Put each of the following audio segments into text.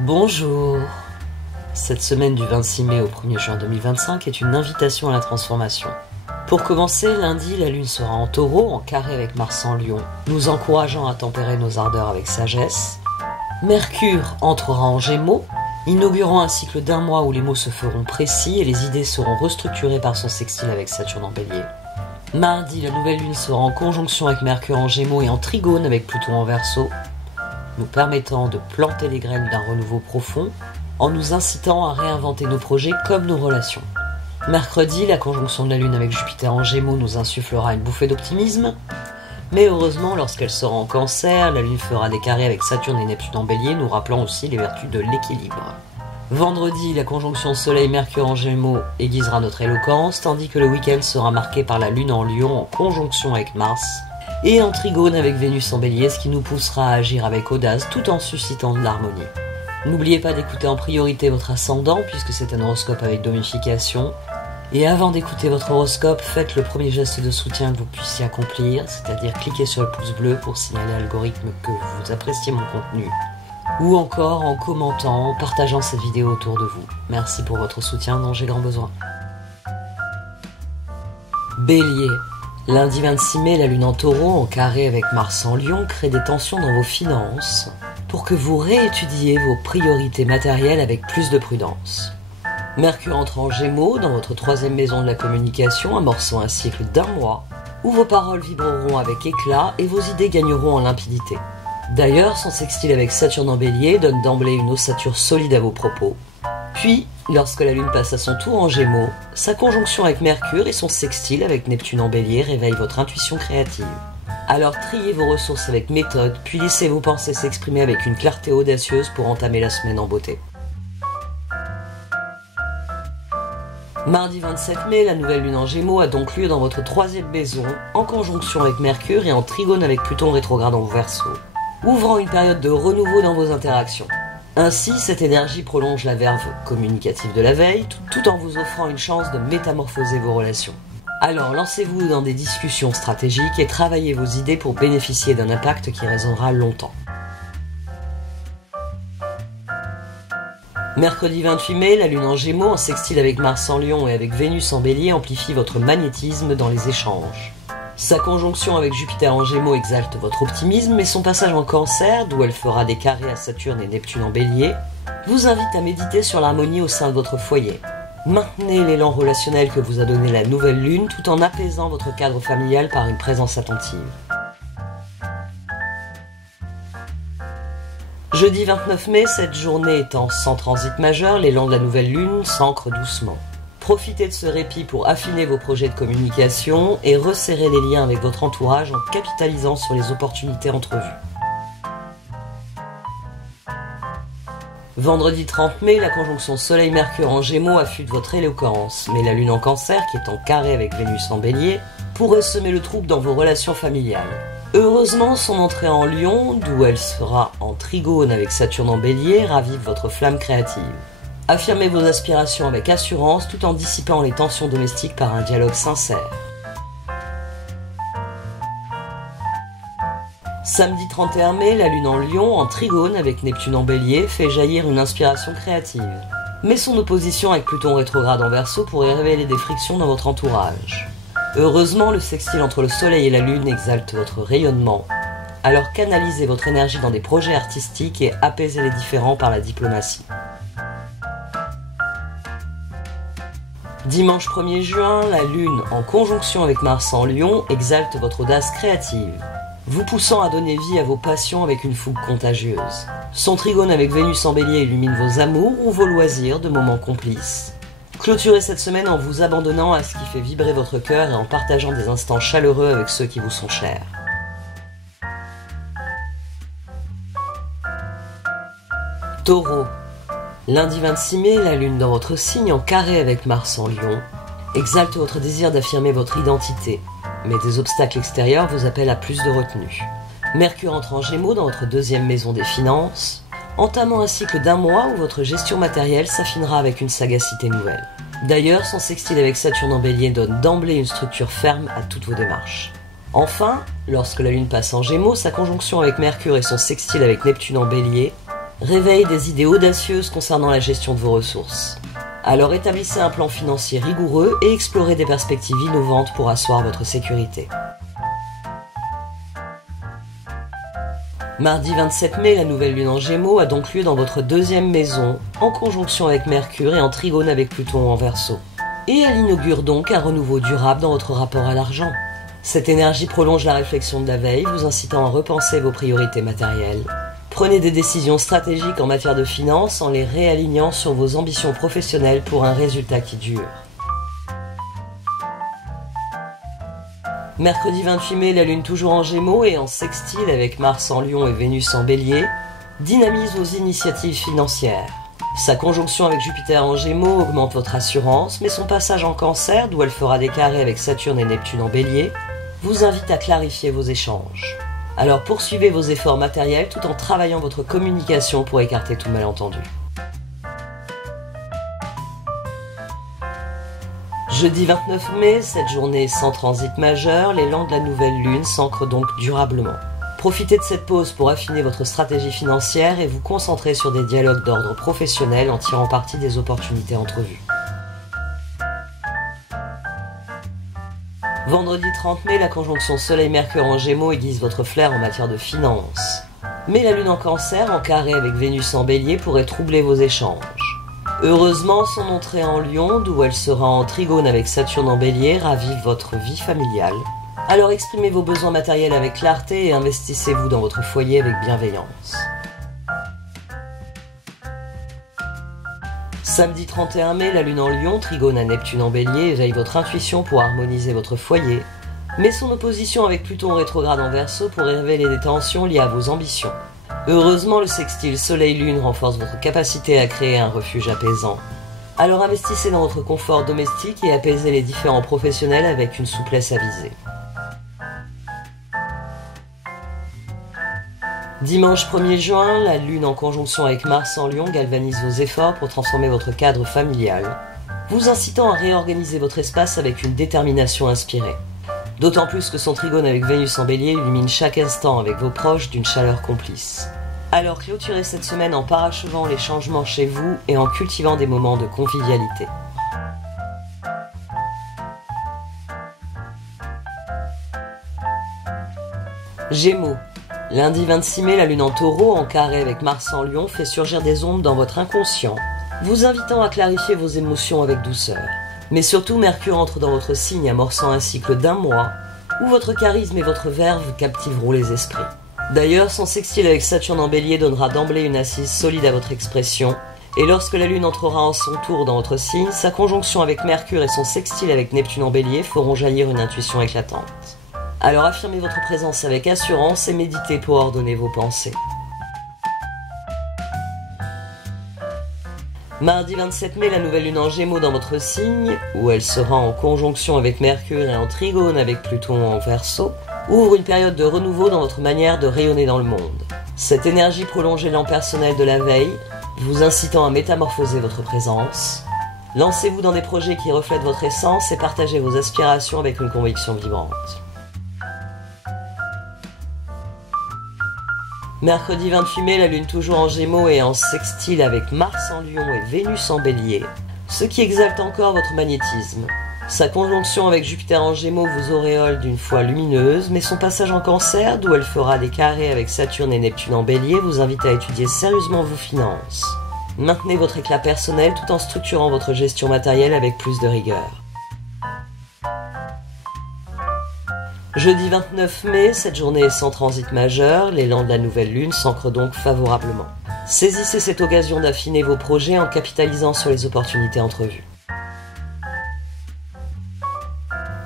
Bonjour. Cette semaine du 26 mai au 1er juin 2025 est une invitation à la transformation. Pour commencer, lundi, la Lune sera en Taureau, en carré avec Mars en Lion, nous encourageant à tempérer nos ardeurs avec sagesse. Mercure entrera en Gémeaux, inaugurant un cycle d'un mois où les mots se feront précis et les idées seront restructurées par son sextile avec Saturne en Bélier. Mardi, la nouvelle Lune sera en conjonction avec Mercure en Gémeaux et en trigone avec Pluton en Verseau, nous permettant de planter les graines d'un renouveau profond en nous incitant à réinventer nos projets comme nos relations. Mercredi, la conjonction de la Lune avec Jupiter en Gémeaux nous insufflera une bouffée d'optimisme, mais heureusement, lorsqu'elle sera en Cancer, la Lune fera des carrés avec Saturne et Neptune en Bélier, nous rappelant aussi les vertus de l'équilibre. Vendredi, la conjonction Soleil-Mercure en Gémeaux aiguisera notre éloquence, tandis que le week-end sera marqué par la Lune en Lion en conjonction avec Mars, et en trigone avec Vénus en Bélier, ce qui nous poussera à agir avec audace tout en suscitant de l'harmonie. N'oubliez pas d'écouter en priorité votre ascendant puisque c'est un horoscope avec domification. Et avant d'écouter votre horoscope, faites le premier geste de soutien que vous puissiez accomplir, c'est-à-dire cliquez sur le pouce bleu pour signaler à l'algorithme que vous appréciez mon contenu. Ou encore en commentant, en partageant cette vidéo autour de vous. Merci pour votre soutien dont j'ai grand besoin. Bélier. Lundi 26 mai, la Lune en Taureau, en carré avec Mars en Lion, crée des tensions dans vos finances pour que vous réétudiez vos priorités matérielles avec plus de prudence. Mercure entre en Gémeaux, dans votre troisième maison de la communication, amorçant un cycle d'un mois, où vos paroles vibreront avec éclat et vos idées gagneront en limpidité. D'ailleurs, son sextile avec Saturne en Bélier donne d'emblée une ossature solide à vos propos. Puis, lorsque la Lune passe à son tour en Gémeaux, sa conjonction avec Mercure et son sextile avec Neptune en Bélier réveillent votre intuition créative. Alors triez vos ressources avec méthode, puis laissez vos pensées s'exprimer avec une clarté audacieuse pour entamer la semaine en beauté. Mardi 27 mai, la nouvelle Lune en Gémeaux a donc lieu dans votre troisième maison, en conjonction avec Mercure et en trigone avec Pluton rétrograde en Verseau, ouvrant une période de renouveau dans vos interactions. Ainsi, cette énergie prolonge la verve communicative de la veille, tout en vous offrant une chance de métamorphoser vos relations. Alors, lancez-vous dans des discussions stratégiques et travaillez vos idées pour bénéficier d'un impact qui résonnera longtemps. Mercredi 28 mai, la Lune en Gémeaux, en sextile avec Mars en Lion et avec Vénus en Bélier, amplifie votre magnétisme dans les échanges. Sa conjonction avec Jupiter en Gémeaux exalte votre optimisme et son passage en Cancer, d'où elle fera des carrés à Saturne et Neptune en Bélier, vous invite à méditer sur l'harmonie au sein de votre foyer. Maintenez l'élan relationnel que vous a donné la nouvelle Lune tout en apaisant votre cadre familial par une présence attentive. Jeudi 29 mai, cette journée étant sans transit majeur, l'élan de la nouvelle Lune s'ancre doucement. Profitez de ce répit pour affiner vos projets de communication et resserrer les liens avec votre entourage en capitalisant sur les opportunités entrevues. Vendredi 30 mai, la conjonction Soleil-Mercure en Gémeaux affûte votre éloquence, mais la Lune en Cancer, qui est en carré avec Vénus en Bélier, pourrait semer le trouble dans vos relations familiales. Heureusement, son entrée en Lion, d'où elle sera en trigone avec Saturne en Bélier, ravive votre flamme créative. Affirmez vos aspirations avec assurance tout en dissipant les tensions domestiques par un dialogue sincère. Samedi 31 mai, la Lune en Lion, en trigone avec Neptune en Bélier, fait jaillir une inspiration créative. Mais son opposition avec Pluton rétrograde en Verseau pourrait révéler des frictions dans votre entourage. Heureusement, le sextile entre le Soleil et la Lune exalte votre rayonnement. Alors canalisez votre énergie dans des projets artistiques et apaisez les différends par la diplomatie. Dimanche 1er juin, la Lune, en conjonction avec Mars en Lion, exalte votre audace créative, vous poussant à donner vie à vos passions avec une fougue contagieuse. Son trigone avec Vénus en Bélier illumine vos amours ou vos loisirs de moments complices. Clôturez cette semaine en vous abandonnant à ce qui fait vibrer votre cœur et en partageant des instants chaleureux avec ceux qui vous sont chers. Taureau. Lundi 26 mai, la Lune dans votre signe en carré avec Mars en Lion exalte votre désir d'affirmer votre identité, mais des obstacles extérieurs vous appellent à plus de retenue. Mercure entre en Gémeaux dans votre deuxième maison des finances, entamant un cycle d'un mois où votre gestion matérielle s'affinera avec une sagacité nouvelle. D'ailleurs, son sextile avec Saturne en Bélier donne d'emblée une structure ferme à toutes vos démarches. Enfin, lorsque la Lune passe en Gémeaux, sa conjonction avec Mercure et son sextile avec Neptune en Bélier Réveille des idées audacieuses concernant la gestion de vos ressources. Alors établissez un plan financier rigoureux et explorez des perspectives innovantes pour asseoir votre sécurité. Mardi 27 mai, la nouvelle lune en Gémeaux a donc lieu dans votre deuxième maison, en conjonction avec Mercure et en trigone avec Pluton en Verseau. Et elle inaugure donc un renouveau durable dans votre rapport à l'argent. Cette énergie prolonge la réflexion de la veille, vous incitant à repenser vos priorités matérielles. Prenez des décisions stratégiques en matière de finances en les réalignant sur vos ambitions professionnelles pour un résultat qui dure. Mercredi 28 mai, la lune toujours en Gémeaux et en sextile avec Mars en Lion et Vénus en Bélier dynamise vos initiatives financières. Sa conjonction avec Jupiter en Gémeaux augmente votre assurance, mais son passage en Cancer, d'où elle fera des carrés avec Saturne et Neptune en Bélier, vous invite à clarifier vos échanges. Alors poursuivez vos efforts matériels tout en travaillant votre communication pour écarter tout malentendu. Jeudi 29 mai, cette journée sans transit majeur, l'élan de la nouvelle lune s'ancre donc durablement. Profitez de cette pause pour affiner votre stratégie financière et vous concentrer sur des dialogues d'ordre professionnel en tirant parti des opportunités entrevues. Vendredi 30 mai, la conjonction Soleil-Mercure en Gémeaux aiguise votre flair en matière de finances. Mais la lune en Cancer, en carré avec Vénus en Bélier, pourrait troubler vos échanges. Heureusement, son entrée en Lion, d'où elle sera en trigone avec Saturne en Bélier, ravive votre vie familiale. Alors exprimez vos besoins matériels avec clarté et investissez-vous dans votre foyer avec bienveillance. Samedi 31 mai, la lune en Lion, trigone à Neptune en Bélier, éveille votre intuition pour harmoniser votre foyer, mais son opposition avec Pluton rétrograde en Verseau pourrait révéler des tensions liées à vos ambitions. Heureusement, le sextile Soleil-Lune renforce votre capacité à créer un refuge apaisant. Alors investissez dans votre confort domestique et apaisez les différents professionnels avec une souplesse avisée. Dimanche 1er juin, la lune en conjonction avec Mars en Lion galvanise vos efforts pour transformer votre cadre familial, vous incitant à réorganiser votre espace avec une détermination inspirée. D'autant plus que son trigone avec Vénus en Bélier illumine chaque instant avec vos proches d'une chaleur complice. Alors clôturez cette semaine en parachevant les changements chez vous et en cultivant des moments de convivialité. Gémeaux. Lundi 26 mai, la lune en Taureau, en carré avec Mars en Lion, fait surgir des ombres dans votre inconscient, vous invitant à clarifier vos émotions avec douceur. Mais surtout, Mercure entre dans votre signe, amorçant un cycle d'1 mois, où votre charisme et votre verve captiveront les esprits. D'ailleurs, son sextile avec Saturne en Bélier donnera d'emblée une assise solide à votre expression, et lorsque la lune entrera en son tour dans votre signe, sa conjonction avec Mercure et son sextile avec Neptune en Bélier feront jaillir une intuition éclatante. Alors affirmez votre présence avec assurance et méditez pour ordonner vos pensées. Mardi 27 mai, la nouvelle lune en Gémeaux dans votre signe, où elle sera en conjonction avec Mercure et en trigone avec Pluton en Verseau, ouvre une période de renouveau dans votre manière de rayonner dans le monde. Cette énergie prolonge l'élan personnel de la veille, vous incitant à métamorphoser votre présence. Lancez-vous dans des projets qui reflètent votre essence et partagez vos aspirations avec une conviction vibrante. Mercredi 28 mai, la lune toujours en Gémeaux et en sextile avec Mars en Lion et Vénus en Bélier, ce qui exalte encore votre magnétisme. Sa conjonction avec Jupiter en Gémeaux vous auréole d'une foi lumineuse, mais son passage en Cancer, d'où elle fera des carrés avec Saturne et Neptune en Bélier, vous invite à étudier sérieusement vos finances. Maintenez votre éclat personnel tout en structurant votre gestion matérielle avec plus de rigueur. Jeudi 29 mai, cette journée est sans transit majeur, l'élan de la nouvelle lune s'ancre donc favorablement. Saisissez cette occasion d'affiner vos projets en capitalisant sur les opportunités entrevues.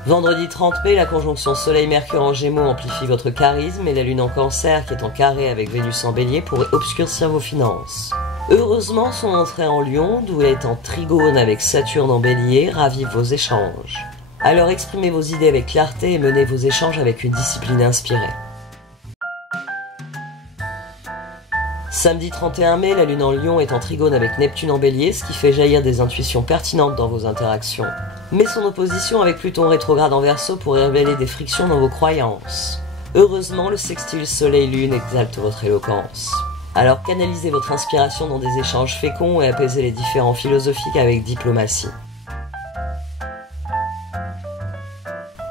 Vendredi 30 mai, la conjonction Soleil-Mercure en Gémeaux amplifie votre charisme et la lune en Cancer, qui est en carré avec Vénus en Bélier, pourrait obscurcir vos finances. Heureusement, son entrée en Lion, d'où elle est en trigone avec Saturne en Bélier, ravive vos échanges. Alors exprimez vos idées avec clarté et menez vos échanges avec une discipline inspirée. Samedi 31 mai, la lune en Lion est en trigone avec Neptune en Bélier, ce qui fait jaillir des intuitions pertinentes dans vos interactions. Mais son opposition avec Pluton rétrograde en Verseau pourrait révéler des frictions dans vos croyances. Heureusement, le sextile Soleil-Lune exalte votre éloquence. Alors canalisez votre inspiration dans des échanges féconds et apaisez les différends philosophiques avec diplomatie.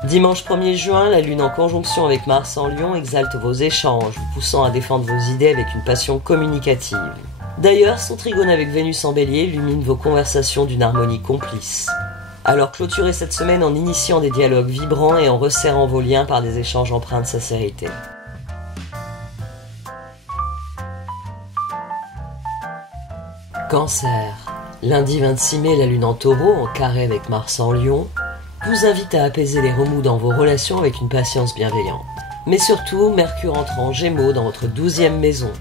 Dimanche 1er juin, la Lune en conjonction avec Mars en Lion exalte vos échanges, vous poussant à défendre vos idées avec une passion communicative. D'ailleurs, son trigone avec Vénus en Bélier illumine vos conversations d'une harmonie complice. Alors clôturez cette semaine en initiant des dialogues vibrants et en resserrant vos liens par des échanges empreints de sincérité. Cancer. Lundi 26 mai, la Lune en Taureau, en carré avec Mars en Lion, vous invite à apaiser les remous dans vos relations avec une patience bienveillante. Mais surtout, Mercure entre en Gémeaux dans votre 12e maison,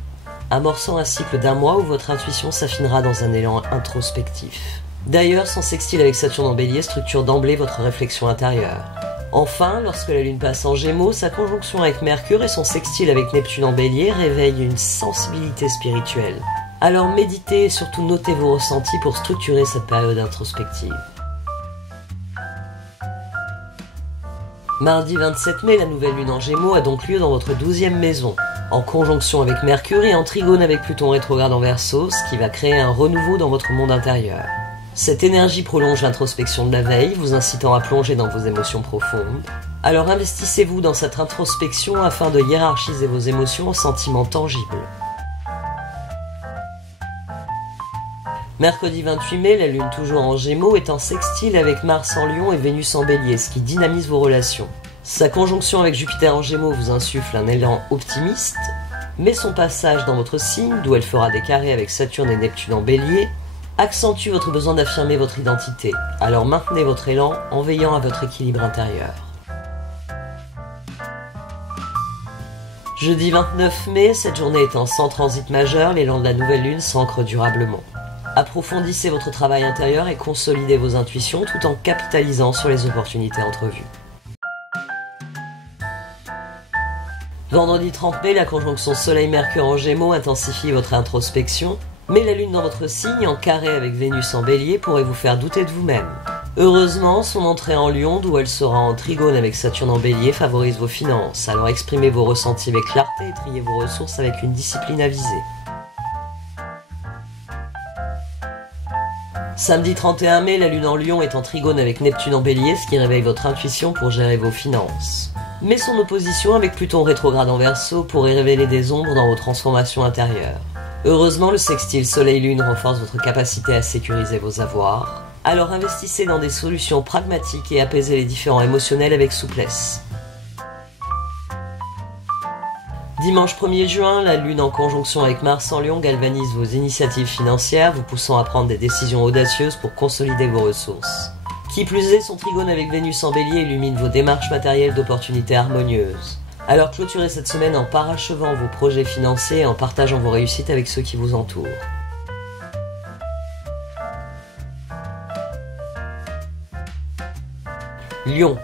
amorçant un cycle d'1 mois où votre intuition s'affinera dans un élan introspectif. D'ailleurs, son sextile avec Saturne en Bélier structure d'emblée votre réflexion intérieure. Enfin, lorsque la Lune passe en Gémeaux, sa conjonction avec Mercure et son sextile avec Neptune en Bélier réveillent une sensibilité spirituelle. Alors méditez et surtout notez vos ressentis pour structurer cette période introspective. Mardi 27 mai, la nouvelle Lune en Gémeaux a donc lieu dans votre 12e maison, en conjonction avec Mercure et en trigone avec Pluton rétrograde en Verseau, ce qui va créer un renouveau dans votre monde intérieur. Cette énergie prolonge l'introspection de la veille, vous incitant à plonger dans vos émotions profondes. Alors investissez-vous dans cette introspection afin de hiérarchiser vos émotions en sentiments tangibles. Mercredi 28 mai, la Lune toujours en Gémeaux est en sextile avec Mars en Lion et Vénus en Bélier, ce qui dynamise vos relations. Sa conjonction avec Jupiter en Gémeaux vous insuffle un élan optimiste, mais son passage dans votre signe, d'où elle fera des carrés avec Saturne et Neptune en Bélier, accentue votre besoin d'affirmer votre identité. Alors maintenez votre élan en veillant à votre équilibre intérieur. Jeudi 29 mai, cette journée étant sans transit majeur, l'élan de la nouvelle Lune s'ancre durablement. Approfondissez votre travail intérieur et consolidez vos intuitions tout en capitalisant sur les opportunités entrevues. Vendredi 30 mai, la conjonction Soleil-Mercure en Gémeaux intensifie votre introspection, mais la Lune dans votre signe, en carré avec Vénus en Bélier, pourrait vous faire douter de vous-même. Heureusement, son entrée en Lion, d'où elle sera en trigone avec Saturne en Bélier, favorise vos finances, alors exprimez vos ressentis avec clarté et triez vos ressources avec une discipline avisée. Samedi 31 mai, la Lune en Lion est en trigone avec Neptune en Bélier, ce qui réveille votre intuition pour gérer vos finances. Mais son opposition avec Pluton rétrograde en Verseau pourrait révéler des ombres dans vos transformations intérieures. Heureusement, le sextile Soleil-Lune renforce votre capacité à sécuriser vos avoirs. Alors investissez dans des solutions pragmatiques et apaisez les différends émotionnels avec souplesse. Dimanche 1er juin, la Lune en conjonction avec Mars en Lion galvanise vos initiatives financières, vous poussant à prendre des décisions audacieuses pour consolider vos ressources. Qui plus est, son trigone avec Vénus en Bélier illumine vos démarches matérielles d'opportunités harmonieuses. Alors clôturez cette semaine en parachevant vos projets financiers et en partageant vos réussites avec ceux qui vous entourent. Lion.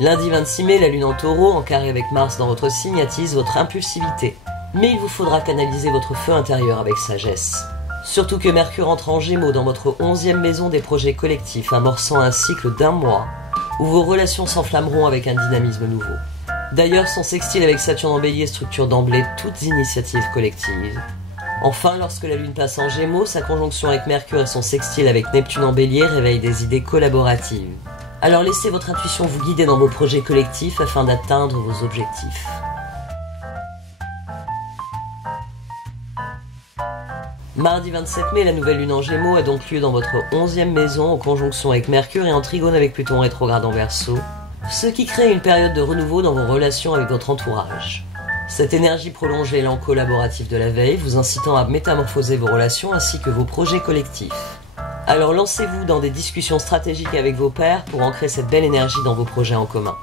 Lundi 26 mai, la Lune en Taureau, en carré avec Mars dans votre signe, attise votre impulsivité. Mais il vous faudra canaliser votre feu intérieur avec sagesse. Surtout que Mercure entre en Gémeaux dans votre 11e maison des projets collectifs, amorçant un cycle d'1 mois, où vos relations s'enflammeront avec un dynamisme nouveau. D'ailleurs, son sextile avec Saturne en Bélier structure d'emblée toutes initiatives collectives. Enfin, lorsque la Lune passe en Gémeaux, sa conjonction avec Mercure et son sextile avec Neptune en Bélier réveillent des idées collaboratives. Alors laissez votre intuition vous guider dans vos projets collectifs afin d'atteindre vos objectifs. Mardi 27 mai, la nouvelle Lune en Gémeaux a donc lieu dans votre 11e maison en conjonction avec Mercure et en trigone avec Pluton rétrograde en Verseau, ce qui crée une période de renouveau dans vos relations avec votre entourage. Cette énergie prolonge l'élan collaboratif de la veille, vous incitant à métamorphoser vos relations ainsi que vos projets collectifs. Alors lancez-vous dans des discussions stratégiques avec vos pairs pour ancrer cette belle énergie dans vos projets en commun.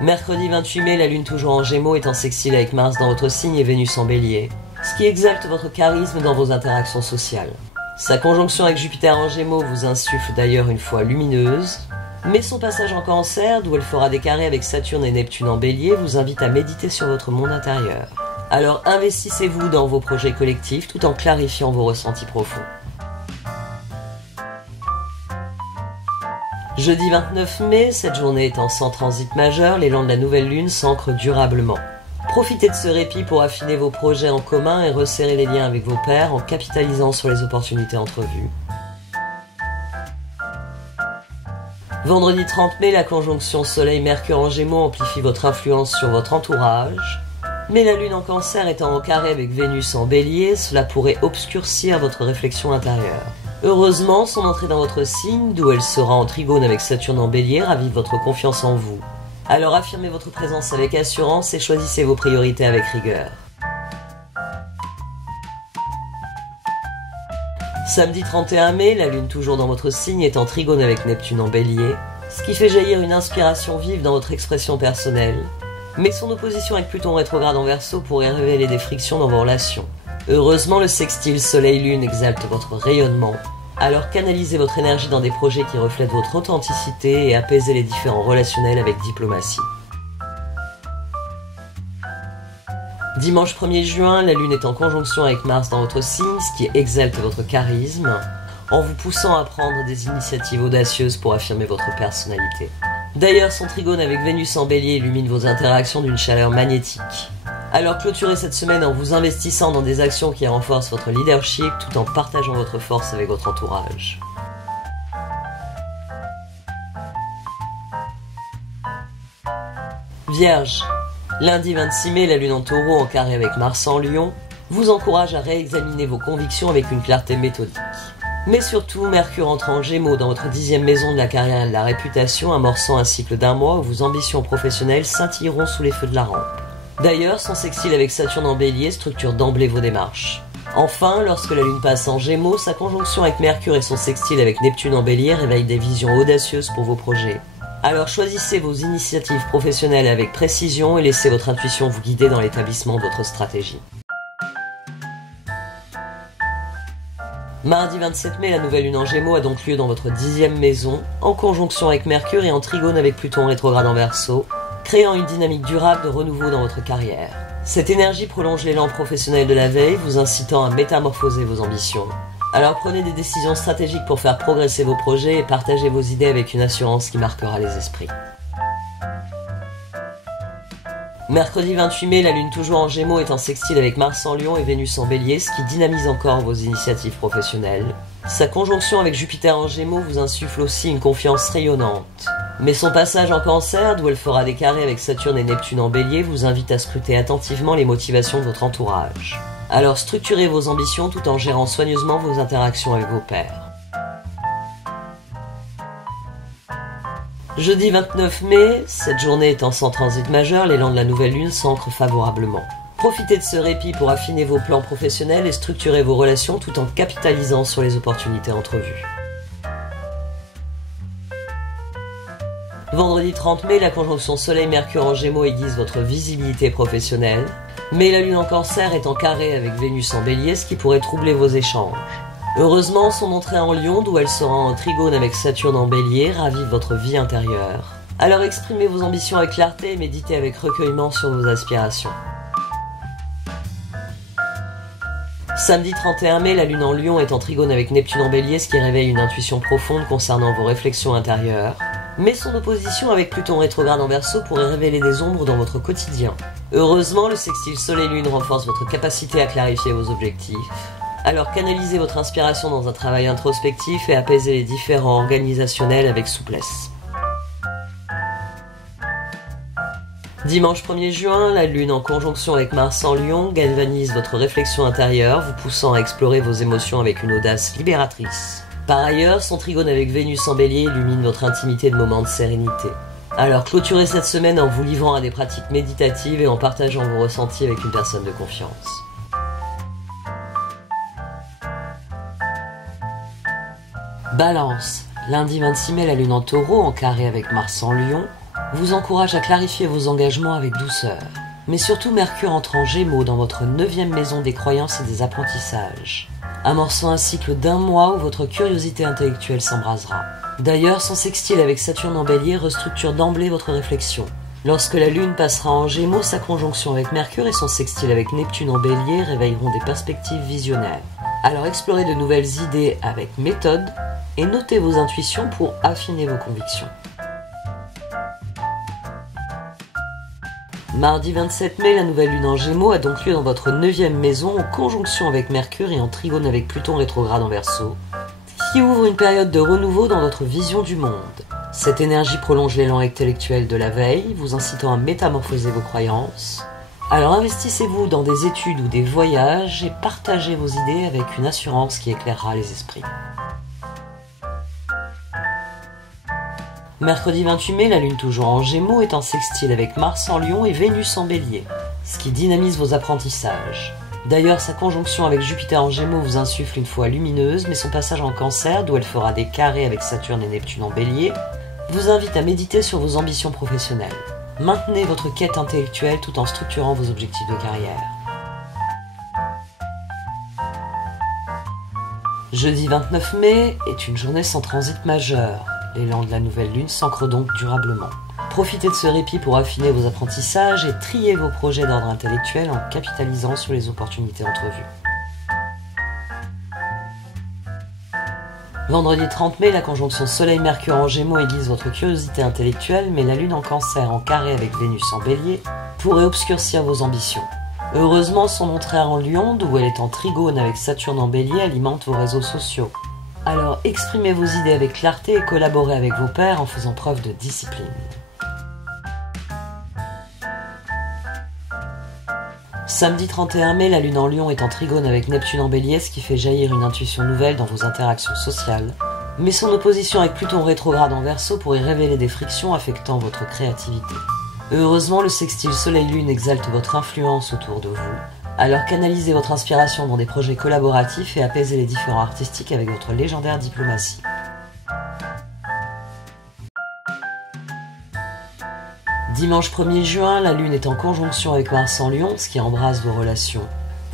Mercredi 28 mai, la Lune toujours en Gémeaux est en sextile avec Mars dans votre signe et Vénus en Bélier, ce qui exalte votre charisme dans vos interactions sociales. Sa conjonction avec Jupiter en Gémeaux vous insuffle d'ailleurs une foi lumineuse, mais son passage en Cancer, d'où elle fera des carrés avec Saturne et Neptune en Bélier, vous invite à méditer sur votre monde intérieur. Alors investissez-vous dans vos projets collectifs tout en clarifiant vos ressentis profonds. Jeudi 29 mai, cette journée étant sans transit majeur, l'élan de la nouvelle Lune s'ancre durablement. Profitez de ce répit pour affiner vos projets en commun et resserrer les liens avec vos pairs en capitalisant sur les opportunités entrevues. Vendredi 30 mai, la conjonction Soleil-Mercure en Gémeaux amplifie votre influence sur votre entourage. Mais la Lune en Cancer étant en carré avec Vénus en Bélier, cela pourrait obscurcir votre réflexion intérieure. Heureusement, son entrée dans votre signe, d'où elle sera en trigone avec Saturne en Bélier, ravive votre confiance en vous. Alors affirmez votre présence avec assurance et choisissez vos priorités avec rigueur. Samedi 31 mai, la Lune toujours dans votre signe est en trigone avec Neptune en Bélier, ce qui fait jaillir une inspiration vive dans votre expression personnelle. Mais son opposition avec Pluton rétrograde en Verseau pourrait révéler des frictions dans vos relations. Heureusement, le sextile Soleil-Lune exalte votre rayonnement. Alors canalisez votre énergie dans des projets qui reflètent votre authenticité et apaisez les différends relationnels avec diplomatie. Dimanche 1er juin, la Lune est en conjonction avec Mars dans votre signe, ce qui exalte votre charisme, en vous poussant à prendre des initiatives audacieuses pour affirmer votre personnalité. D'ailleurs, son trigone avec Vénus en Bélier illumine vos interactions d'une chaleur magnétique. Alors clôturez cette semaine en vous investissant dans des actions qui renforcent votre leadership tout en partageant votre force avec votre entourage. Vierge, lundi 26 mai, la Lune en Taureau en carré avec Mars en Lion vous encourage à réexaminer vos convictions avec une clarté méthodique. Mais surtout, Mercure entre en Gémeaux dans votre 10e maison de la carrière et de la réputation, amorçant un cycle d'1 mois où vos ambitions professionnelles scintilleront sous les feux de la rampe. D'ailleurs, son sextile avec Saturne en Bélier structure d'emblée vos démarches. Enfin, lorsque la Lune passe en Gémeaux, sa conjonction avec Mercure et son sextile avec Neptune en Bélier réveillent des visions audacieuses pour vos projets. Alors choisissez vos initiatives professionnelles avec précision et laissez votre intuition vous guider dans l'établissement de votre stratégie. Mardi 27 mai, la nouvelle Lune en Gémeaux a donc lieu dans votre 10e maison, en conjonction avec Mercure et en trigone avec Pluton rétrograde en Verseau, créant une dynamique durable de renouveau dans votre carrière. Cette énergie prolonge l'élan professionnel de la veille, vous incitant à métamorphoser vos ambitions. Alors prenez des décisions stratégiques pour faire progresser vos projets et partagez vos idées avec une assurance qui marquera les esprits. Mercredi 28 mai, la Lune toujours en Gémeaux est en sextile avec Mars en Lion et Vénus en Bélier, ce qui dynamise encore vos initiatives professionnelles. Sa conjonction avec Jupiter en Gémeaux vous insuffle aussi une confiance rayonnante. Mais son passage en Cancer, d'où elle fera des carrés avec Saturne et Neptune en Bélier, vous invite à scruter attentivement les motivations de votre entourage. Alors structurez vos ambitions tout en gérant soigneusement vos interactions avec vos pairs. Jeudi 29 mai, cette journée étant sans transit majeur, l'élan de la nouvelle lune s'ancre favorablement. Profitez de ce répit pour affiner vos plans professionnels et structurer vos relations tout en capitalisant sur les opportunités entrevues. Vendredi 30 mai, la conjonction Soleil-Mercure en Gémeaux aiguise votre visibilité professionnelle, mais la Lune en Cancer est en carré avec Vénus en Bélier, ce qui pourrait troubler vos échanges. Heureusement, son entrée en Lion, d'où elle sera en trigone avec Saturne en Bélier, ravive votre vie intérieure. Alors exprimez vos ambitions avec clarté et méditez avec recueillement sur vos aspirations. Samedi 31 mai, la Lune en Lion est en trigone avec Neptune en Bélier, ce qui réveille une intuition profonde concernant vos réflexions intérieures. Mais son opposition avec Pluton rétrograde en Verseau pourrait révéler des ombres dans votre quotidien. Heureusement, le sextile Soleil-Lune renforce votre capacité à clarifier vos objectifs. Alors canalisez votre inspiration dans un travail introspectif et apaisez les différends organisationnels avec souplesse. Dimanche 1er juin, la Lune en conjonction avec Mars en Lion galvanise votre réflexion intérieure, vous poussant à explorer vos émotions avec une audace libératrice. Par ailleurs, son trigone avec Vénus en Bélier illumine votre intimité de moments de sérénité. Alors clôturez cette semaine en vous livrant à des pratiques méditatives et en partageant vos ressentis avec une personne de confiance. Balance, lundi 26 mai, la Lune en Taureau en carré avec Mars en Lion vous encourage à clarifier vos engagements avec douceur. Mais surtout, Mercure entre en Gémeaux dans votre 9e maison des croyances et des apprentissages, amorçant un cycle d'1 mois où votre curiosité intellectuelle s'embrasera. D'ailleurs, son sextile avec Saturne en Bélier restructure d'emblée votre réflexion. Lorsque la Lune passera en Gémeaux, sa conjonction avec Mercure et son sextile avec Neptune en Bélier réveilleront des perspectives visionnaires. Alors explorez de nouvelles idées avec méthode et notez vos intuitions pour affiner vos convictions. Mardi 27 mai, la nouvelle lune en Gémeaux a donc lieu dans votre 9e maison en conjonction avec Mercure et en trigone avec Pluton rétrograde en Verseau, qui ouvre une période de renouveau dans votre vision du monde. Cette énergie prolonge l'élan intellectuel de la veille, vous incitant à métamorphoser vos croyances. Alors investissez-vous dans des études ou des voyages et partagez vos idées avec une assurance qui éclairera les esprits. Mercredi 28 mai, la lune toujours en Gémeaux est en sextile avec Mars en Lion et Vénus en Bélier, ce qui dynamise vos apprentissages. D'ailleurs, sa conjonction avec Jupiter en Gémeaux vous insuffle une foi lumineuse, mais son passage en Cancer, d'où elle fera des carrés avec Saturne et Neptune en Bélier, vous invite à méditer sur vos ambitions professionnelles. Maintenez votre quête intellectuelle tout en structurant vos objectifs de carrière. Jeudi 29 mai est une journée sans transit majeur. L'élan de la nouvelle lune s'ancre donc durablement. Profitez de ce répit pour affiner vos apprentissages et trier vos projets d'ordre intellectuel en capitalisant sur les opportunités entrevues. Vendredi 30 mai, la conjonction Soleil-Mercure en Gémeaux aiguise votre curiosité intellectuelle, mais la lune en Cancer en carré avec Vénus en Bélier pourrait obscurcir vos ambitions. Heureusement, son contraire en Lion, d'où elle est en trigone avec Saturne en Bélier, alimente vos réseaux sociaux. Alors exprimez vos idées avec clarté et collaborez avec vos pairs en faisant preuve de discipline. Samedi 31 mai, la lune en Lion est en trigone avec Neptune en Bélier, ce qui fait jaillir une intuition nouvelle dans vos interactions sociales. Mais son opposition avec Pluton rétrograde en Verseau pourrait révéler des frictions affectant votre créativité. Heureusement, le sextile Soleil-Lune exalte votre influence autour de vous. Alors canalisez votre inspiration dans des projets collaboratifs et apaisez les différends artistiques avec votre légendaire diplomatie. Dimanche 1er juin, la lune est en conjonction avec Mars en Lion, ce qui embrase vos relations,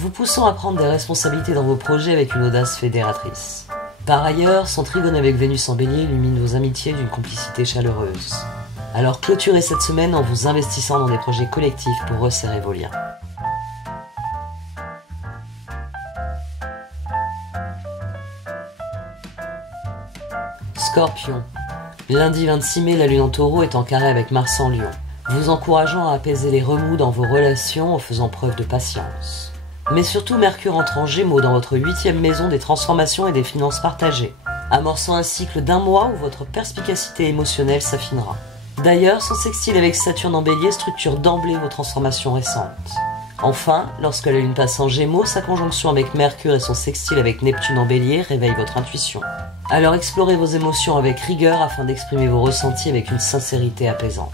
vous poussant à prendre des responsabilités dans vos projets avec une audace fédératrice. Par ailleurs, son trigone avec Vénus en Bélier illumine vos amitiés d'une complicité chaleureuse. Alors clôturez cette semaine en vous investissant dans des projets collectifs pour resserrer vos liens. Scorpion. Lundi 26 mai, la lune en Taureau est en carré avec Mars en Lion, vous encourageant à apaiser les remous dans vos relations en faisant preuve de patience. Mais surtout, Mercure entre en Gémeaux dans votre 8e maison des transformations et des finances partagées, amorçant un cycle d'1 mois où votre perspicacité émotionnelle s'affinera. D'ailleurs, son sextile avec Saturne en Bélier structure d'emblée vos transformations récentes. Enfin, lorsque la lune passe en Gémeaux, sa conjonction avec Mercure et son sextile avec Neptune en Bélier réveille votre intuition. Alors explorez vos émotions avec rigueur afin d'exprimer vos ressentis avec une sincérité apaisante.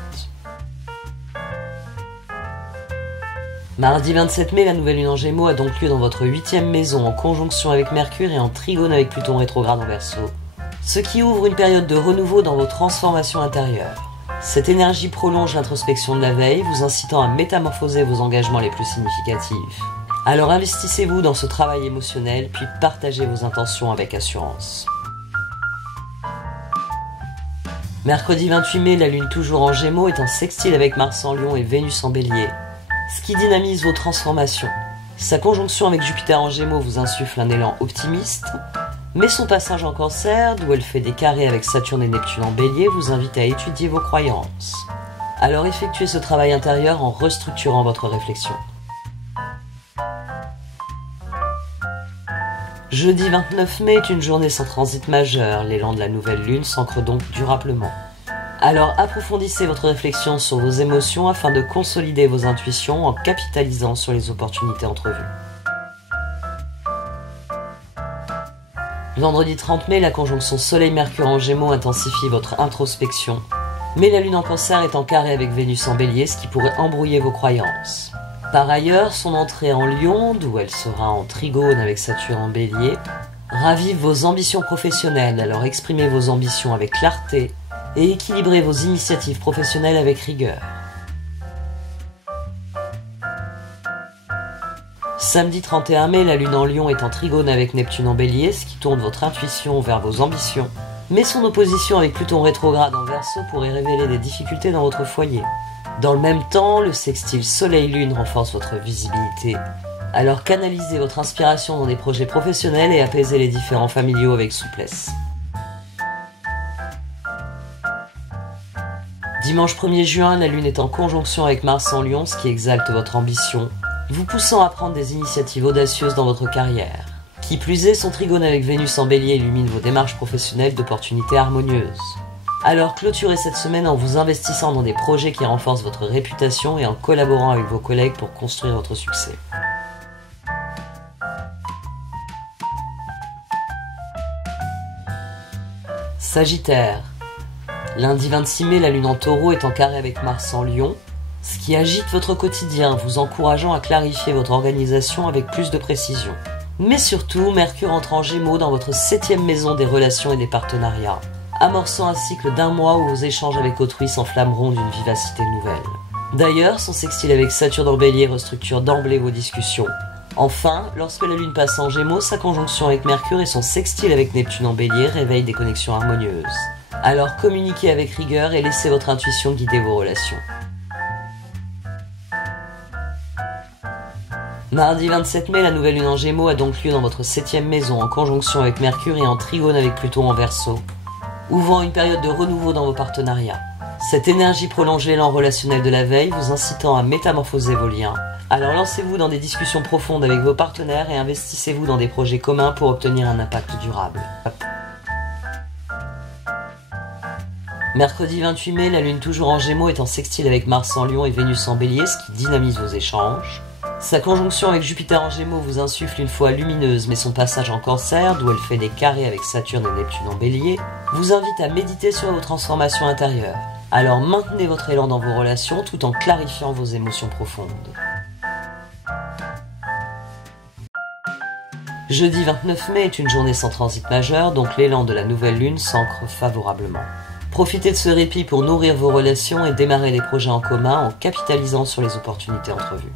Mardi 27 mai, la nouvelle lune en Gémeaux a donc lieu dans votre 8e maison en conjonction avec Mercure et en trigone avec Pluton rétrograde en Verseau, ce qui ouvre une période de renouveau dans vos transformations intérieures. Cette énergie prolonge l'introspection de la veille, vous incitant à métamorphoser vos engagements les plus significatifs. Alors investissez-vous dans ce travail émotionnel, puis partagez vos intentions avec assurance. Mercredi 28 mai, la lune toujours en Gémeaux est en sextile avec Mars en Lion et Vénus en Bélier, ce qui dynamise vos transformations. Sa conjonction avec Jupiter en Gémeaux vous insuffle un élan optimiste, mais son passage en Cancer, d'où elle fait des carrés avec Saturne et Neptune en Bélier, vous invite à étudier vos croyances. Alors effectuez ce travail intérieur en restructurant votre réflexion. Jeudi 29 mai est une journée sans transit majeur, l'élan de la nouvelle lune s'ancre donc durablement. Alors approfondissez votre réflexion sur vos émotions afin de consolider vos intuitions en capitalisant sur les opportunités entrevues. Vendredi 30 mai, la conjonction Soleil-Mercure en Gémeaux intensifie votre introspection, mais la lune en Cancer est en carré avec Vénus en Bélier, ce qui pourrait embrouiller vos croyances. Par ailleurs, son entrée en Lion, d'où elle sera en trigone avec Saturne en Bélier, ravive vos ambitions professionnelles, alors exprimez vos ambitions avec clarté et équilibrez vos initiatives professionnelles avec rigueur. Samedi 31 mai, la lune en Lion est en trigone avec Neptune en Bélier, ce qui tourne votre intuition vers vos ambitions, mais son opposition avec Pluton rétrograde en Verseau pourrait révéler des difficultés dans votre foyer. Dans le même temps, le sextile Soleil-Lune renforce votre visibilité. Alors canalisez votre inspiration dans des projets professionnels et apaisez les différends familiaux avec souplesse. Dimanche 1er juin, la Lune est en conjonction avec Mars en Lion, ce qui exalte votre ambition, vous poussant à prendre des initiatives audacieuses dans votre carrière. Qui plus est, son trigone avec Vénus en Bélier illumine vos démarches professionnelles d'opportunités harmonieuses. Alors clôturez cette semaine en vous investissant dans des projets qui renforcent votre réputation et en collaborant avec vos collègues pour construire votre succès. Sagittaire. Lundi 26 mai, la Lune en Taureau est en carré avec Mars en Lion, ce qui agite votre quotidien, vous encourageant à clarifier votre organisation avec plus de précision. Mais surtout, Mercure entre en Gémeaux dans votre 7e maison des relations et des partenariats, amorçant un cycle d'1 mois où vos échanges avec autrui s'enflammeront d'une vivacité nouvelle. D'ailleurs, son sextile avec Saturne en Bélier restructure d'emblée vos discussions. Enfin, lorsque la Lune passe en Gémeaux, sa conjonction avec Mercure et son sextile avec Neptune en Bélier réveillent des connexions harmonieuses. Alors communiquez avec rigueur et laissez votre intuition guider vos relations. Mardi 27 mai, la nouvelle Lune en Gémeaux a donc lieu dans votre 7e maison en conjonction avec Mercure et en trigone avec Pluton en Verseau, ouvrant une période de renouveau dans vos partenariats. Cette énergie prolonge l'élan relationnel de la veille, vous incitant à métamorphoser vos liens. Alors lancez-vous dans des discussions profondes avec vos partenaires et investissez-vous dans des projets communs pour obtenir un impact durable. Mercredi 28 mai, la Lune toujours en Gémeaux est en sextile avec Mars en Lion et Vénus en Bélier, ce qui dynamise vos échanges. Sa conjonction avec Jupiter en Gémeaux vous insuffle une foi lumineuse, mais son passage en Cancer, d'où elle fait des carrés avec Saturne et Neptune en Bélier, vous invite à méditer sur vos transformations intérieures. Alors maintenez votre élan dans vos relations tout en clarifiant vos émotions profondes. Jeudi 29 mai est une journée sans transit majeur, donc l'élan de la nouvelle Lune s'ancre favorablement. Profitez de ce répit pour nourrir vos relations et démarrer des projets en commun en capitalisant sur les opportunités entrevues.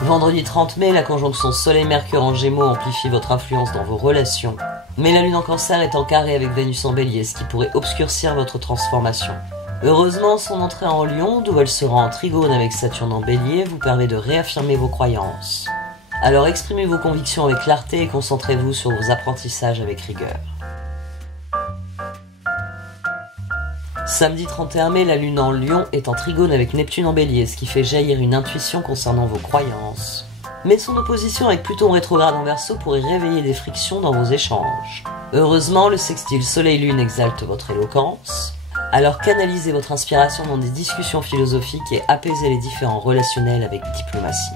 Vendredi 30 mai, la conjonction Soleil-Mercure en Gémeaux amplifie votre influence dans vos relations, mais la Lune en Cancer est en carré avec Vénus en Bélier, ce qui pourrait obscurcir votre transformation. Heureusement, son entrée en Lion, d'où elle sera en trigone avec Saturne en Bélier, vous permet de réaffirmer vos croyances. Alors exprimez vos convictions avec clarté et concentrez-vous sur vos apprentissages avec rigueur. Samedi 31 mai, la Lune en Lion est en trigone avec Neptune en Bélier, ce qui fait jaillir une intuition concernant vos croyances. Mais son opposition avec Pluton rétrograde en Verseau pourrait réveiller des frictions dans vos échanges. Heureusement, le sextile Soleil-Lune exalte votre éloquence. Alors canalisez votre inspiration dans des discussions philosophiques et apaisez les différends relationnels avec diplomatie.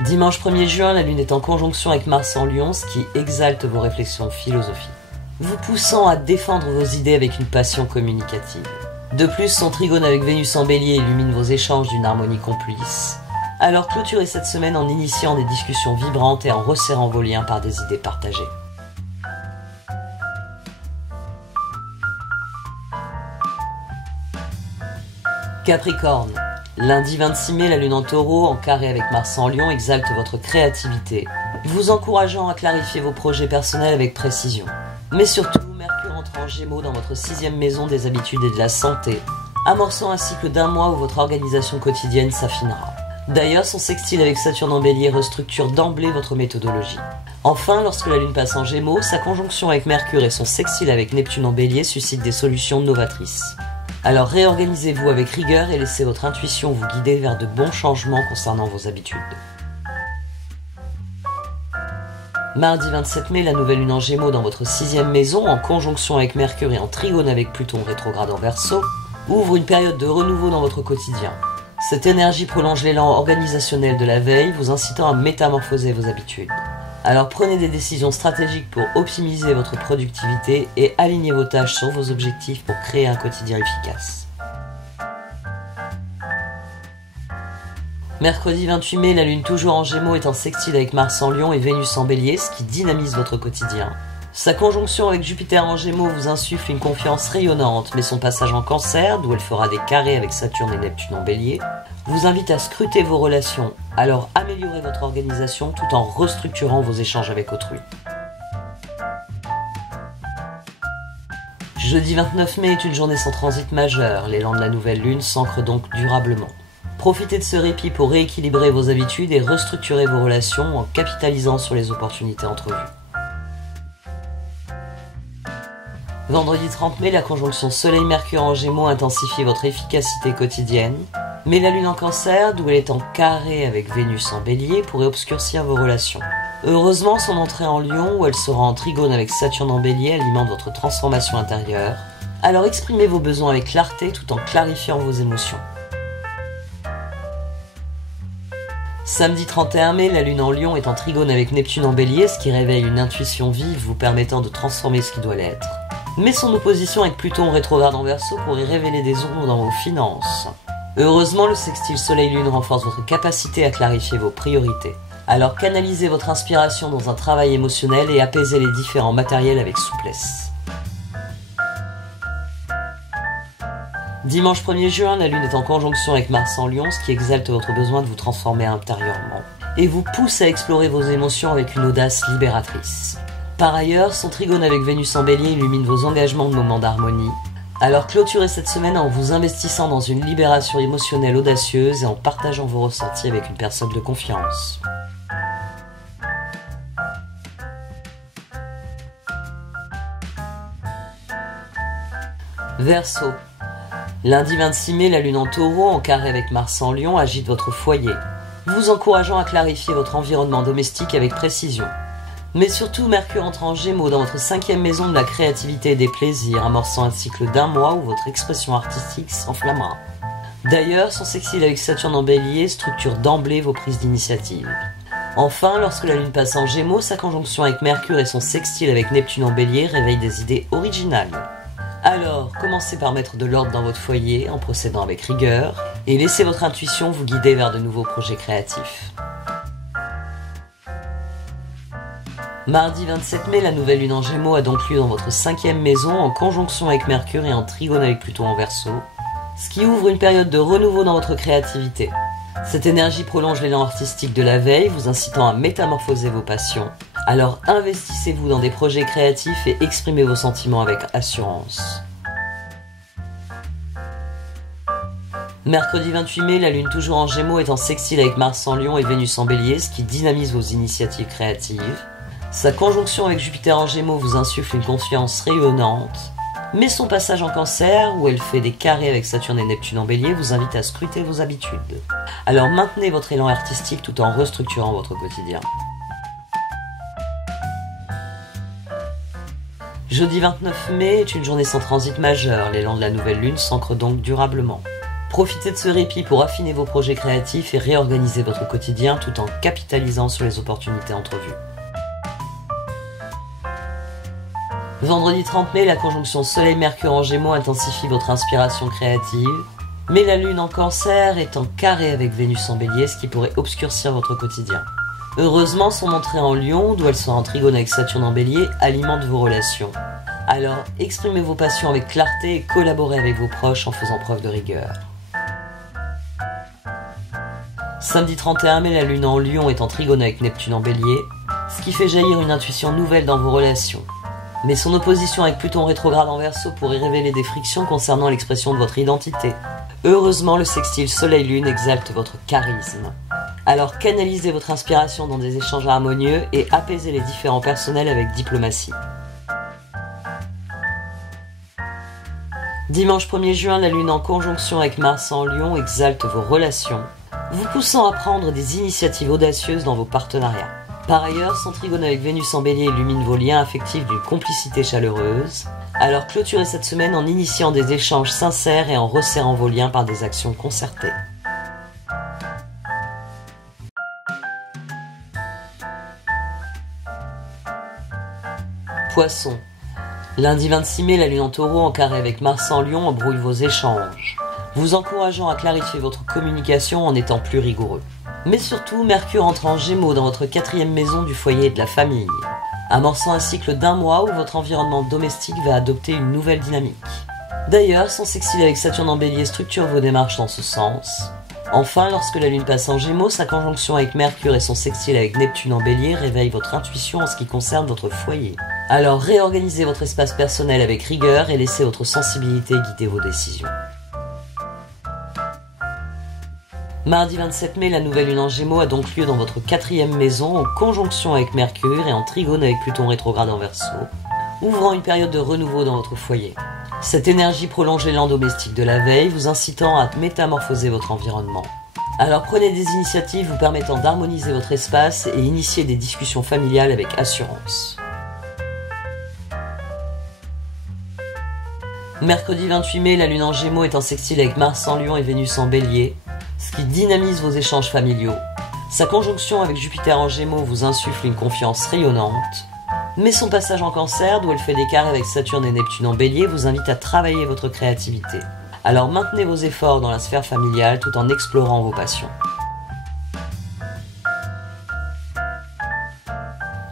Dimanche 1er juin, la Lune est en conjonction avec Mars en Lion, ce qui exalte vos réflexions philosophiques, vous poussant à défendre vos idées avec une passion communicative. De plus, son trigone avec Vénus en Bélier illumine vos échanges d'une harmonie complice. Alors clôturez cette semaine en initiant des discussions vibrantes et en resserrant vos liens par des idées partagées. Capricorne. Lundi 26 mai, la Lune en Taureau, en carré avec Mars en Lion, exalte votre créativité, vous encourageant à clarifier vos projets personnels avec précision. Mais surtout, Mercure entre en Gémeaux dans votre 6e maison des habitudes et de la santé, amorçant un cycle d'1 mois où votre organisation quotidienne s'affinera. D'ailleurs, son sextile avec Saturne en Bélier restructure d'emblée votre méthodologie. Enfin, lorsque la Lune passe en Gémeaux, sa conjonction avec Mercure et son sextile avec Neptune en Bélier suscitent des solutions novatrices. Alors réorganisez-vous avec rigueur et laissez votre intuition vous guider vers de bons changements concernant vos habitudes. Mardi 27 mai, la nouvelle Lune en Gémeaux dans votre 6e maison, en conjonction avec Mercure et en trigone avec Pluton rétrograde en Verseau, ouvre une période de renouveau dans votre quotidien. Cette énergie prolonge l'élan organisationnel de la veille, vous incitant à métamorphoser vos habitudes. Alors prenez des décisions stratégiques pour optimiser votre productivité et alignez vos tâches sur vos objectifs pour créer un quotidien efficace. Mercredi 28 mai, la Lune toujours en Gémeaux est en sextile avec Mars en Lion et Vénus en Bélier, ce qui dynamise votre quotidien. Sa conjonction avec Jupiter en Gémeaux vous insuffle une confiance rayonnante, mais son passage en Cancer, d'où elle fera des carrés avec Saturne et Neptune en Bélier, vous invite à scruter vos relations, alors améliorez votre organisation tout en restructurant vos échanges avec autrui. Jeudi 29 mai est une journée sans transit majeur, l'élan de la nouvelle Lune s'ancre donc durablement. Profitez de ce répit pour rééquilibrer vos habitudes et restructurer vos relations en capitalisant sur les opportunités entrevues. Vendredi 30 mai, la conjonction Soleil-Mercure en Gémeaux intensifie votre efficacité quotidienne, mais la Lune en Cancer, d'où elle est en carré avec Vénus en Bélier, pourrait obscurcir vos relations. Heureusement, son entrée en Lion, où elle sera en trigone avec Saturne en Bélier, alimente votre transformation intérieure. Alors exprimez vos besoins avec clarté tout en clarifiant vos émotions. Samedi 31 mai, la Lune en Lion est en trigone avec Neptune en Bélier, ce qui réveille une intuition vive vous permettant de transformer ce qui doit l'être. Mais son opposition avec Pluton rétrograde en Verseau pourrait révéler des ombres dans vos finances. Heureusement, le sextile Soleil-Lune renforce votre capacité à clarifier vos priorités. Alors canalisez votre inspiration dans un travail émotionnel et apaisez les différends matériels avec souplesse. Dimanche 1er juin, la Lune est en conjonction avec Mars en Lion, ce qui exalte votre besoin de vous transformer intérieurement et vous pousse à explorer vos émotions avec une audace libératrice. Par ailleurs, son trigone avec Vénus en Bélier illumine vos engagements de moments d'harmonie. Alors clôturez cette semaine en vous investissant dans une libération émotionnelle audacieuse et en partageant vos ressentis avec une personne de confiance. Verseau. Lundi 26 mai, la Lune en Taureau, en carré avec Mars en Lion, agite votre foyer, vous encourageant à clarifier votre environnement domestique avec précision. Mais surtout, Mercure entre en Gémeaux dans votre 5e maison de la créativité et des plaisirs, amorçant un cycle d'1 mois où votre expression artistique s'enflammera. D'ailleurs, son sextile avec Saturne en Bélier structure d'emblée vos prises d'initiative. Enfin, lorsque la Lune passe en Gémeaux, sa conjonction avec Mercure et son sextile avec Neptune en Bélier réveillent des idées originales. Alors, commencez par mettre de l'ordre dans votre foyer en procédant avec rigueur et laissez votre intuition vous guider vers de nouveaux projets créatifs. Mardi 27 mai, la nouvelle Lune en Gémeaux a donc lieu dans votre 5e maison en conjonction avec Mercure et en trigone avec Pluton en Verseau, ce qui ouvre une période de renouveau dans votre créativité. Cette énergie prolonge l'élan artistique de la veille, vous incitant à métamorphoser vos passions. Alors investissez-vous dans des projets créatifs et exprimez vos sentiments avec assurance. Mercredi 28 mai, la Lune toujours en Gémeaux est en sextile avec Mars en Lion et Vénus en Bélier, ce qui dynamise vos initiatives créatives. Sa conjonction avec Jupiter en Gémeaux vous insuffle une confiance rayonnante, mais son passage en Cancer, où elle fait des carrés avec Saturne et Neptune en Bélier, vous invite à scruter vos habitudes. Alors maintenez votre élan artistique tout en restructurant votre quotidien. Jeudi 29 mai est une journée sans transit majeur, l'élan de la nouvelle Lune s'ancre donc durablement. Profitez de ce répit pour affiner vos projets créatifs et réorganiser votre quotidien tout en capitalisant sur les opportunités entrevues. Vendredi 30 mai, la conjonction Soleil-Mercure en Gémeaux intensifie votre inspiration créative, mais la Lune en Cancer est en carré avec Vénus en Bélier, ce qui pourrait obscurcir votre quotidien. Heureusement, son entrée en Lion, d'où elle sera en trigone avec Saturne en Bélier, alimente vos relations. Alors, exprimez vos passions avec clarté et collaborez avec vos proches en faisant preuve de rigueur. Samedi 31 mai, la Lune en Lion est en trigone avec Neptune en Bélier, ce qui fait jaillir une intuition nouvelle dans vos relations. Mais son opposition avec Pluton rétrograde en Verseau pourrait révéler des frictions concernant l'expression de votre identité. Heureusement, le sextile Soleil-Lune exalte votre charisme. Alors canalisez votre inspiration dans des échanges harmonieux et apaisez les différends personnels avec diplomatie. Dimanche 1er juin, la Lune en conjonction avec Mars en Lion exalte vos relations, vous poussant à prendre des initiatives audacieuses dans vos partenariats. Par ailleurs, son trigone avec Vénus en Bélier illumine vos liens affectifs d'une complicité chaleureuse. Alors clôturez cette semaine en initiant des échanges sincères et en resserrant vos liens par des actions concertées. Poisson. Lundi 26 mai, la Lune en Taureau en carré avec Mars en Lion embrouille vos échanges, vous encourageant à clarifier votre communication en étant plus rigoureux. Mais surtout, Mercure entre en Gémeaux dans votre 4e maison du foyer et de la famille, amorçant un cycle d'1 mois où votre environnement domestique va adopter une nouvelle dynamique. D'ailleurs, son sextile avec Saturne en Bélier structure vos démarches dans ce sens. Enfin, lorsque la Lune passe en Gémeaux, sa conjonction avec Mercure et son sextile avec Neptune en Bélier réveille votre intuition en ce qui concerne votre foyer. Alors réorganisez votre espace personnel avec rigueur et laissez votre sensibilité guider vos décisions. Mardi 27 mai, la nouvelle Lune en Gémeaux a donc lieu dans votre 4e maison en conjonction avec Mercure et en trigone avec Pluton rétrograde en Verseau, ouvrant une période de renouveau dans votre foyer. Cette énergie prolonge l'élan domestique de la veille, vous incitant à métamorphoser votre environnement. Alors prenez des initiatives vous permettant d'harmoniser votre espace et initier des discussions familiales avec assurance. Mercredi 28 mai, la Lune en Gémeaux est en sextile avec Mars en Lion et Vénus en Bélier, ce qui dynamise vos échanges familiaux. Sa conjonction avec Jupiter en Gémeaux vous insuffle une confiance rayonnante, mais son passage en Cancer, d'où elle fait des carrés avec Saturne et Neptune en Bélier, vous invite à travailler votre créativité. Alors maintenez vos efforts dans la sphère familiale tout en explorant vos passions.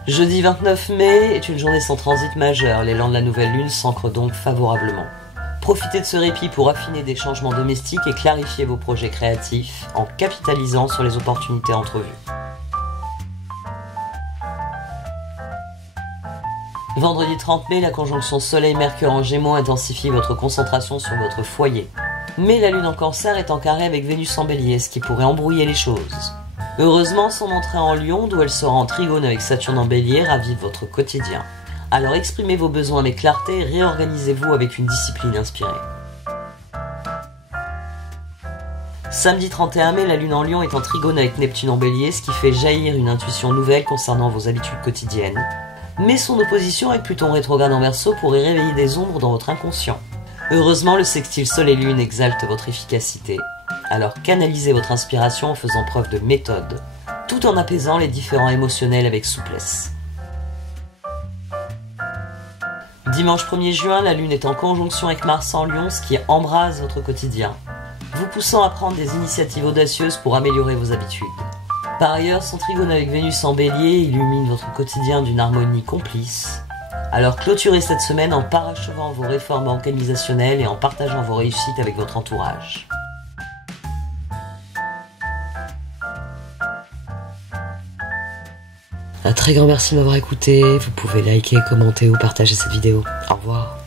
Jeudi 29 mai est une journée sans transit majeur, l'élan de la nouvelle lune s'ancre donc favorablement. Profitez de ce répit pour affiner des changements domestiques et clarifier vos projets créatifs en capitalisant sur les opportunités entrevues. Vendredi 30 mai, la conjonction Soleil-Mercure en Gémeaux intensifie votre concentration sur votre foyer. Mais la Lune en Cancer est en carré avec Vénus en Bélier, ce qui pourrait embrouiller les choses. Heureusement, son entrée en Lion, d'où elle sera en trigone avec Saturne en Bélier, ravive votre quotidien. Alors exprimez vos besoins avec clarté et réorganisez-vous avec une discipline inspirée. Samedi 31 mai, la Lune en Lion est en trigone avec Neptune en Bélier, ce qui fait jaillir une intuition nouvelle concernant vos habitudes quotidiennes. Mais son opposition avec Pluton rétrograde en Verseau pourrait réveiller des ombres dans votre inconscient. Heureusement, le sextile Soleil-Lune exalte votre efficacité. Alors canalisez votre inspiration en faisant preuve de méthode, tout en apaisant les différends émotionnels avec souplesse. Dimanche 1er juin, la Lune est en conjonction avec Mars en Lion, ce qui embrase votre quotidien, vous poussant à prendre des initiatives audacieuses pour améliorer vos habitudes. Par ailleurs, son trigone avec Vénus en Bélier illumine votre quotidien d'une harmonie complice. Alors clôturez cette semaine en parachevant vos réformes organisationnelles et en partageant vos réussites avec votre entourage. Un très grand merci de m'avoir écouté. Vous pouvez liker, commenter ou partager cette vidéo. Au revoir.